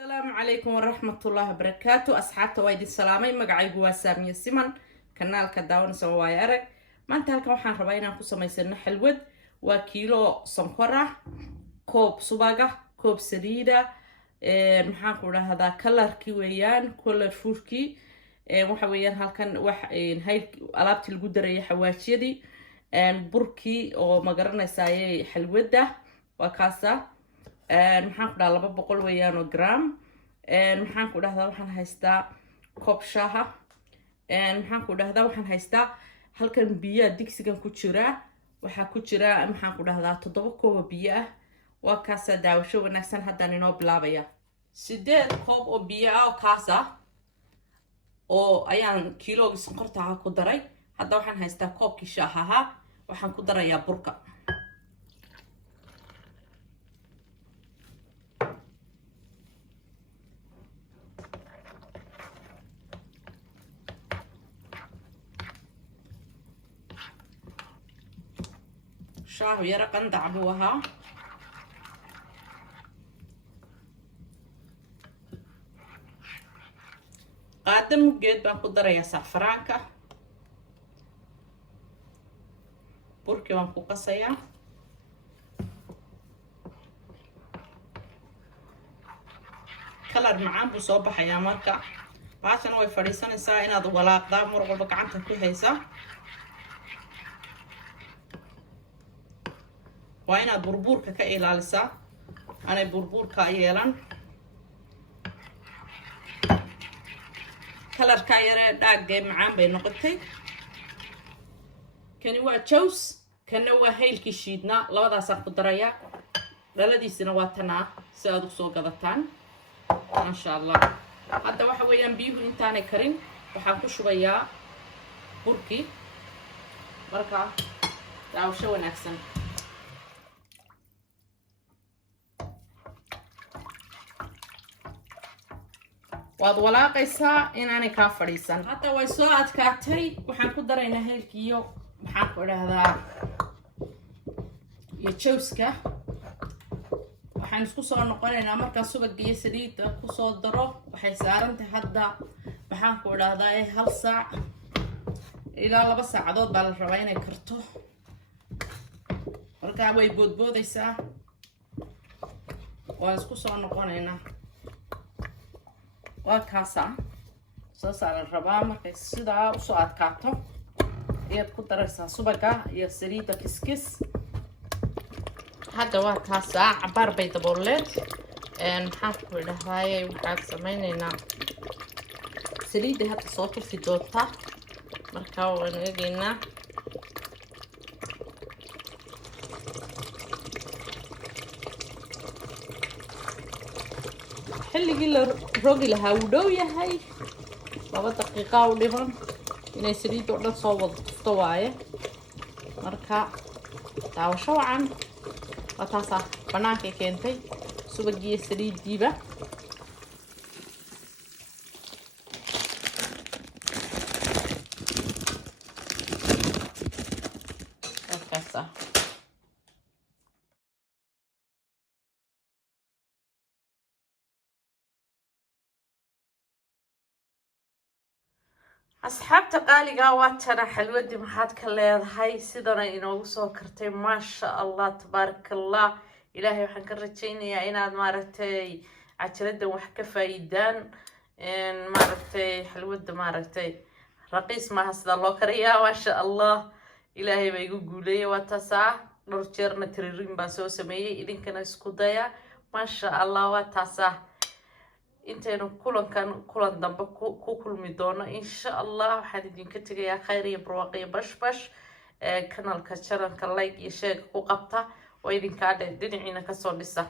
السلام عليكم ورحمة الله وبركاته. أصحابته وايد السلامي مقعيقوا واسامي السمن كنال كداون سواي أرق ما انت هالكم حان رباينا كوسا ميسرنا حلود وكيلو صنفرة كوب صباقة كوب سريدة محان كولا هذا كلر كيويان كلر فوركي وحويان هالكن هاي ألابتي القدرية حواشيدي بركي ومقرنا سايي حلودة وكاسة maxaan ku dhahaa 200 weeyaan oo gram maxaan ku dhahdaa waxaan haystaa koob shaaha maxaan ku dhahdaa waxaan haystaa halkan biyo digsigan ku jira waxa ku jira maxaan ku dhahdaa 7 koob biyo ah waa kaas daawasho wanaagsan haddaan inoo bilaabaya 8 koob oo biyo ah oo kaas ah oo ayaan kiilooga sonkorta ku daray hadda waxaan haystaa koobkii shaaha waxaan ku darayaa burka شاهو يرى قندع بوها قادم قيد بان قدر يا سعفرانكا بركي وان قصيا كلر معان بصوبة يا مركا باشن way fadhiisanaysaa inaad walaaqdaa mar walba gacanta ku haysa waa inaad burburka ka ilaalisaa anay burburka yeelan kalarka yare dhaagay macaan bay noqotay kani waa jaws kana waa heelkii shiidna labadaas aan ku daraya dhaladiisina waa tanaa si aad u soo gadataan insha Allah hadda waxa weeyaan biyuhu intaanay karin waxaan ku shubayaa burkii marka daawasho wanaagsan waad walaaqaysaa inaanay kaa fadhiisan hadda way soo adkaatay waxaan ku daraynaa heelkiiyo maxaan ku dhahdaa iyo jawska waxaan isku soo noqonaynaa markaan subaga iyo saliidda ku soo daro waxay saarantahay hadda maxaan ku dhahdaa 1 saac ilaa 2 saacadood baa la rabaa inay karto markaa way boodboodaysaa waan isku soo noqonaynaa waa kaasa soo saaran rabaa markay sidaa u soo adkaato ayaad ku daraysaa subaga iyo saliidda kiskis hadda waa kaasa cabaar bay dabooleed maxaan ku dhahaayay waxaan samaynaynaa saliidda hadda soo tufi doonta markaa waan eegaynaa xilligii la rogi lahaa wuu dhow yahay 2 daqiiqo u dhiman inay saliidda oo dhan soo wada tufto waaye marka daawasho wacan waa taasa banaanka keentay subagiyo saliiddiiba kaasa أصحابتا قاليقا واتنا حلودي محاد كالليض هاي سيدنا إنو سو كرتي ما شاء الله تبارك الله إلهي وحن كرتيني يا إناد مارتي عجلدا وحكا فايدان مارتي حلود مارتي رقيس ما هسدا الله كريا ما شاء الله إلهي بيقو قولي واتسا نورجيرنا تريرين باسو سميي إذن كان اسكو دايا ما شاء الله واتسا intaynu kulan dambe ku kulmi doono insha Allah waxaan idinka tagayaa khayr iyo barwaaqo iyo bashbash kanalka channelka like iyo share ku qabta oo idinka dhinaciina ka soo dhisa